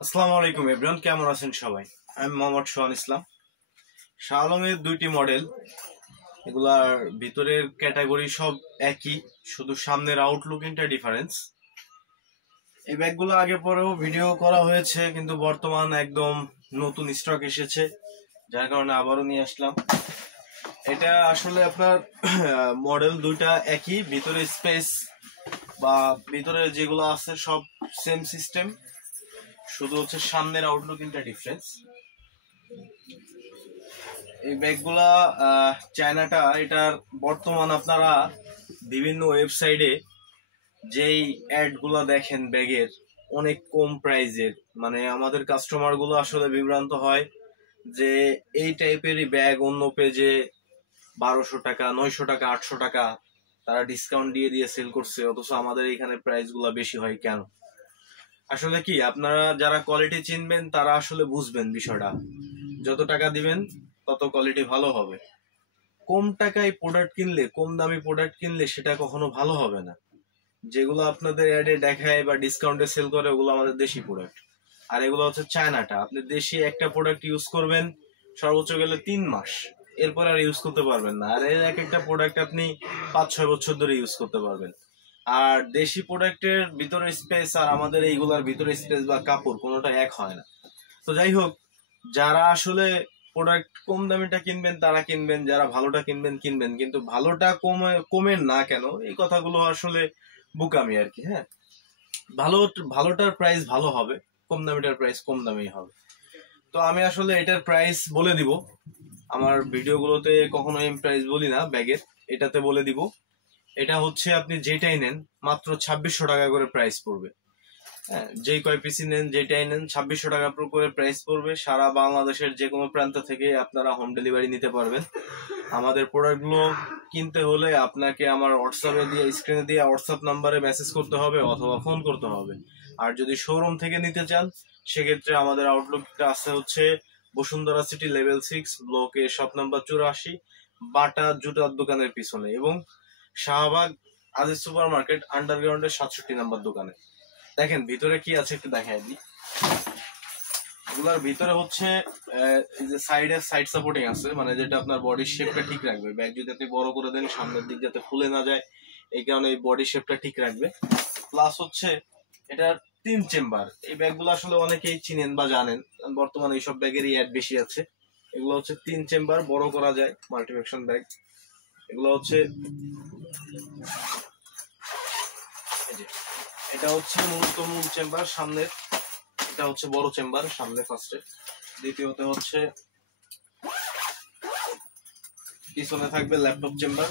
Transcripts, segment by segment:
আসসালামু আলাইকুম এভরিওয়ান, কেমন আছেন সবাই? আমি মোহাম্মদ সোহান ইসলাম। শাহ আলমের দুইটি মডেল, এগুলার ভিতরের ক্যাটাগরি সব একই, শুধু সামনের আউটলুকিংটা ডিফারেন্স। এই ব্যাগগুলো আগে পরেও ভিডিও করা হয়েছে, কিন্তু বর্তমান একদম নতুন স্টক এসেছে, যার কারণে আবারও নিয়ে আসলাম। এটা আসলে আপনার মডেল দুইটা একই, ভিতরে স্পেস বা ভিতরে যেগুলো আছে সব সেম সিস্টেম, শুধু হচ্ছে সামনের আউটলুকিংটা ডিফারেন্স। এই ব্যাগগুলা চায়নাটা, এটার বর্তমান আপনারা বিভিন্ন ওয়েবসাইটে যেই অ্যাড গুলা দেখেন ব্যাগের অনেক কম প্রাইজের, মানে আমাদের কাস্টমার গুলো আসলে বিভ্রান্ত হয় যে এই টাইপেরই ব্যাগ অন্য পেজে 1200 টাকা, 900 টাকা, 800 টাকা তারা ডিসকাউন্ট দিয়ে দিয়ে সেল করছে, অথচ আমাদের এখানে প্রাইস গুলা বেশি হয় কেন? আসলে কি, আপনারা যারা কোয়ালিটি চিনবেন তারা আসলে বুঝবেন বিষয়টা। যত টাকা দিবেন তত কোয়ালিটি ভালো হবে। কম টাকায় প্রোডাক্ট কিনলে, কম দামি প্রোডাক্ট কিনলে সেটা কখনো ভালো হবে না। যেগুলো আপনাদের অ্যাডে দেখায় বা ডিসকাউন্টে সেল করে ওগুলো আমাদের দেশি প্রোডাক্ট, আর এগুলো হচ্ছে চায়নাটা। আপনি দেশি একটা প্রোডাক্ট ইউজ করবেন সর্বোচ্চ গেলে 3 মাস, এরপর আর ইউজ করতে পারবেন না। আর এর এক একটা প্রোডাক্ট আপনি 5-6 বছর ধরে ইউজ করতে পারবেন। আর দেশি প্রোডাক্টের ভিতরে স্পেস আর আমাদের এইগুলার ভিতরে স্পেস বা কাপড় কোনোটা এক হয় না। তো যাই হোক, যারা আসলে প্রোডাক্ট কম দামিটা কিনবেন তারা কিনবেন, যারা ভালোটা কিনবেন কিনবেন, কিন্তু ভালোটা কমেন না কেন, এই কথাগুলো আসলে বুকামি আর কি। হ্যাঁ, ভালোটার প্রাইস ভালো হবে, কম দামিটার প্রাইস কম দামি হবে। তো আমি আসলে এটার প্রাইস বলে দিব, আমার ভিডিওগুলোতে কখনো এম প্রাইস বলি না ব্যাগের, এটাতে বলে দিব। এটা হচ্ছে আপনি যেটাই নেন মাত্র 2600 টাকা করে প্রাইস পড়বে। হ্যাঁ, যেই কয় পিসি নেন যেটাই নেন 2600 টাকা করে প্রাইস পড়বে। সারা বাংলাদেশের যে কোনো প্রান্ত থেকে আপনারা হোম ডেলিভারি নিতে পারবেন। আমাদের প্রোডাক্টগুলো কিনতে হলে আপনাকে আমার হোয়াটসঅ্যাপে দিয়ে, স্ক্রিনে দিয়ে হোয়াটসঅ্যাপ নাম্বারে মেসেজ করতে হবে অথবা ফোন করতে হবে। আর যদি শোরুম থেকে নিতে চান সেক্ষেত্রে আমাদের আউটলুকটা আছে হচ্ছে বসুন্ধরা সিটি লেভেল 6 ব্লকে শপ নাম্বার 84, বাটা জুতার দোকানের পিছনে, এবং শাহবাগ আজিজ সুপার মার্কেট আন্ডারগ্রাউন্ডের 67 নাম্বার দোকানে। দেখেন ভিতরে কি আছে একটু দেখাই দিই। এগুলার ভিতরে হচ্ছে এই যে সাইড সাপোর্টিং আছে, মানে যেটা আপনার বডির শেপটা ঠিক রাখবে। ব্যাগ যদি আপনি বড় করে দেন সামনের দিক যাতে ফুলে না যায়, এই কারণে এই বডি শেপটা ঠিক রাখবে। প্লাস হচ্ছে এটার 3 চেম্বার। এই ব্যাগগুলো আসলে অনেকেই চিনেন বা জানেন, বর্তমানে এইসব ব্যাগেরই অ্যাড বেশি আছে। এগুলো হচ্ছে 3 চেম্বার, বড় করা যায়, মাল্টিফাংশন ব্যাগ। এগুলো হচ্ছে এটা হচ্ছে মূলত মূল চেম্বার সামনের, এটা হচ্ছে বড় চেম্বার সামনে ফার্স্টে। দ্বিতীয়তে হচ্ছে পিছনে থাকবে ল্যাপটপ চেম্বার,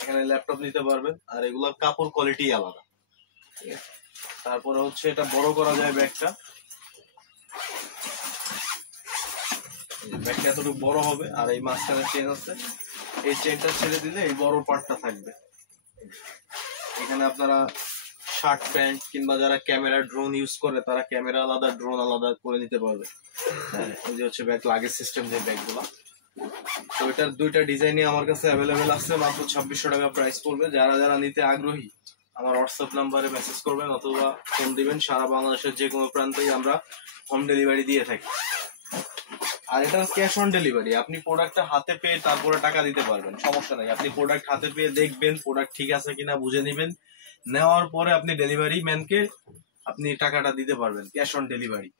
এখানে ল্যাপটপ নিতে পারবেন। আর এগুলোর কাপড় কোয়ালিটি আলাদা, ঠিক আছে। তারপরে হচ্ছে এটা বড় করা যায় ব্যাগটা, ব্যাগটা এতটুকু বড় হবে। আর এই মাঝখানে চেন আছে, এই চেনটা ছেড়ে দিলে এই বড় পার্টটা থাকবে। এখানে আপনারা শার্ট প্যান্ট কিংবা যারা ক্যামেরা ড্রোন ইউজ করে তারা ক্যামেরা আলাদা, ড্রোন আলাদা করে নিতে পারবে। হ্যাঁ, এই যে হচ্ছে ব্যাগ লাগেজ সিস্টেম যে ব্যাগগুলো। তো এটার দুইটা ডিজাইনই আমার কাছে অ্যাভেলেবেল আছে, মাত্র 2600 টাকা প্রাইস পড়বে। যারা যারা নিতে আগ্রহী আমার হোয়াটসঅ্যাপ নাম্বারে মেসেজ করবেন অথবা ফোন দিবেন। সারা বাংলাদেশের যে কোনো প্রান্তেই আমরা হোম ডেলিভারি দিয়ে থাকি। আর এটা ক্যাশ অন ডেলিভারি, আপনি প্রোডাক্টটা হাতে পেয়ে তারপরে টাকা দিতে পারবেন, সমস্যা নাই। আপনি প্রোডাক্ট হাতে পেয়ে দেখবেন প্রোডাক্ট ঠিক আছে কিনা বুঝে নেবেন, নেওয়ার পরে আপনি ডেলিভারি ম্যানকে আপনি টাকাটা দিতে পারবেন, ক্যাশ অন ডেলিভারি।